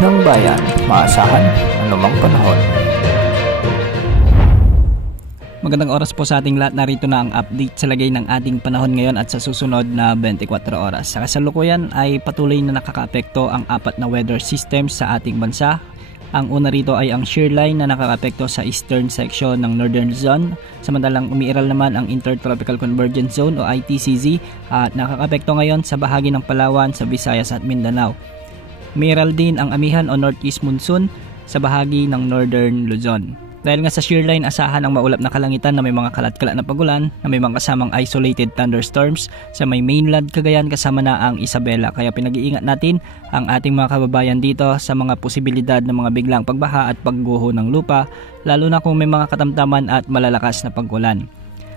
ng bayan, maasahan anumang panahon. Magandang oras po sa ating lahat. Narito na ang update sa lagay ng ating panahon ngayon at sa susunod na 24 oras. Sa kasalukuyan ay patuloy na nakakaapekto ang apat na weather systems sa ating bansa. Ang una rito ay ang shear line na nakakaapekto sa eastern section ng northern zone. Samantalang umiiral naman ang intertropical convergence zone o ITCZ at nakakaapekto ngayon sa bahagi ng Palawan, sa Visayas at Mindanao. Umiiral din ang amihan o northeast monsoon sa bahagi ng northern Luzon. Dahil nga sa shear line, asahan ang maulap na kalangitan na may mga kalat-kalat na pagulan na may mga kasamang isolated thunderstorms sa may mainland Cagayan kasama na ang Isabela. Kaya pinag-iingat natin ang ating mga kababayan dito sa mga posibilidad ng mga biglang pagbaha at pagguho ng lupa, lalo na kung may mga katamtaman at malalakas na pagulan.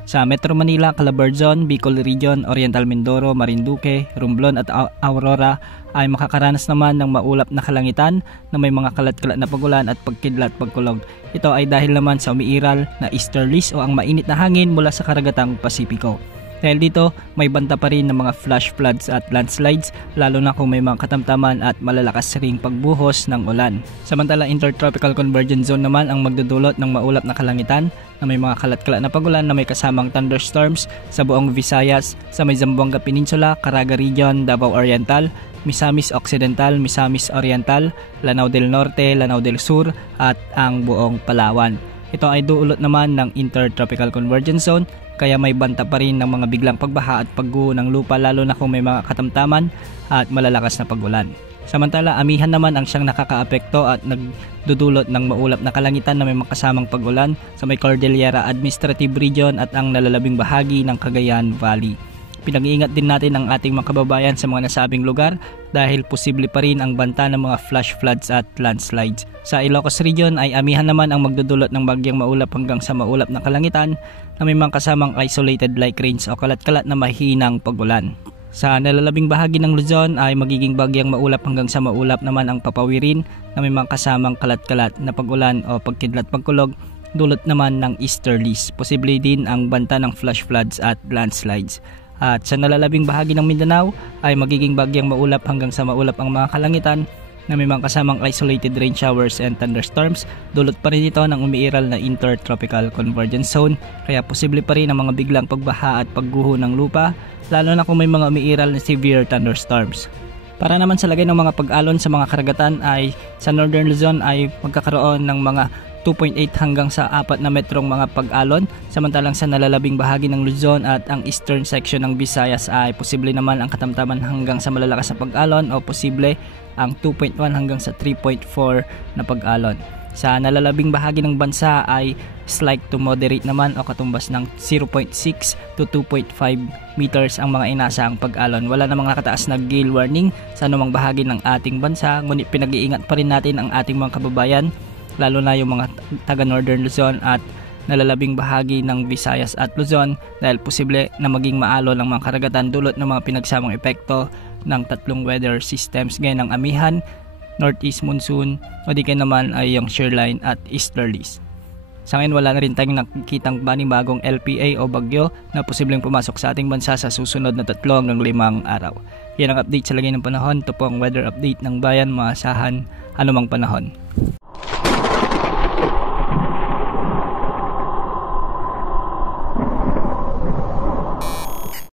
Sa Metro Manila, Calabarzon, Bicol Region, Oriental Mindoro, Marinduque, Romblon at Aurora ay makakaranas naman ng maulap na kalangitan na may mga kalat-kalat na pagulan at pagkidlat pagkulog. Ito ay dahil naman sa umiiral na easterlies o ang mainit na hangin mula sa karagatang Pasipiko. Dahil dito, may banta pa rin ng mga flash floods at landslides, lalo na kung may mga katamtaman at malalakas ring pagbuhos ng ulan. Samantala, intertropical convergence zone naman ang magdudulot ng maulap na kalangitan na may mga kalat-kalat na pagulan na may kasamang thunderstorms sa buong Visayas, sa may Zamboanga Peninsula, Caraga Region, Davao Oriental, Misamis Occidental, Misamis Oriental, Lanao del Norte, Lanao del Sur at ang buong Palawan. Ito ay dulot naman ng intertropical convergence zone, kaya may banta pa rin ng mga biglang pagbaha at pagguho ng lupa, lalo na kung may mga katamtaman at malalakas na pagulan. Samantala, amihan naman ang siyang nakakaapekto at nagdudulot ng maulap na kalangitan na may makasamang pagulan sa may Cordillera Administrative Region at ang nalalabing bahagi ng Cagayan Valley. Pinag-iingat din natin ang ating mga kababayan sa mga nasabing lugar dahil posible pa rin ang banta ng mga flash floods at landslides. Sa Ilocos Region ay amihan naman ang magdudulot ng bagyang maulap hanggang sa maulap na kalangitan na may mga kasamang isolated light rains o kalat-kalat na mahinang pagulan. Sa nalalabing bahagi ng Luzon ay magiging bagyang maulap hanggang sa maulap naman ang papawirin na may mga kasamang kalat-kalat na pagulan o pagkidlat pagkulog, dulot naman ng easterlies. Posible din ang banta ng flash floods at landslides. At sa nalalabing bahagi ng Mindanao ay magiging bagyang maulap hanggang sa maulap ang mga kalangitan na may mga kasamang isolated rain showers and thunderstorms. Dulot pa rin ito ng umiiral na intertropical convergence zone, kaya posible pa rin ang mga biglang pagbaha at pagguho ng lupa, lalo na kung may mga umiiral na severe thunderstorms. Para naman sa lagay ng mga pag-alon sa mga karagatan ay sa Northern Luzon ay magkakaroon ng mga 2.8 hanggang sa 4 na metrong mga pag-alon, samantalang sa nalalabing bahagi ng Luzon at ang eastern section ng Visayas ay posible naman ang katamtaman hanggang sa malalakas na pag-alon o posible ang 2.1 hanggang sa 3.4 na pag-alon. Sa nalalabing bahagi ng bansa ay slight to moderate naman o katumbas ng 0.6 to 2.5 meters ang mga inaasahang pag-alon. Wala namang nakataas na gale warning sa anumang bahagi ng ating bansa, ngunit pinag-iingat pa rin natin ang ating mga kababayan, lalo na yung mga taga Northern Luzon at nalalabing bahagi ng Visayas at Luzon dahil posible na maging maalon ang mga karagatan dulot ng mga pinagsamang epekto ng tatlong weather systems gaya ng amihan, northeast monsoon o di kaya naman ay yung shear line at easterlies. Sa ngayon wala na rin tayong nakikitang panibagong LPA o bagyo na posibleng pumasok sa ating bansa sa susunod na 3 hanggang 5 araw. Yan ang update sa lagay ng panahon. Ito po ang weather update ng bayan, maasahan anumang panahon.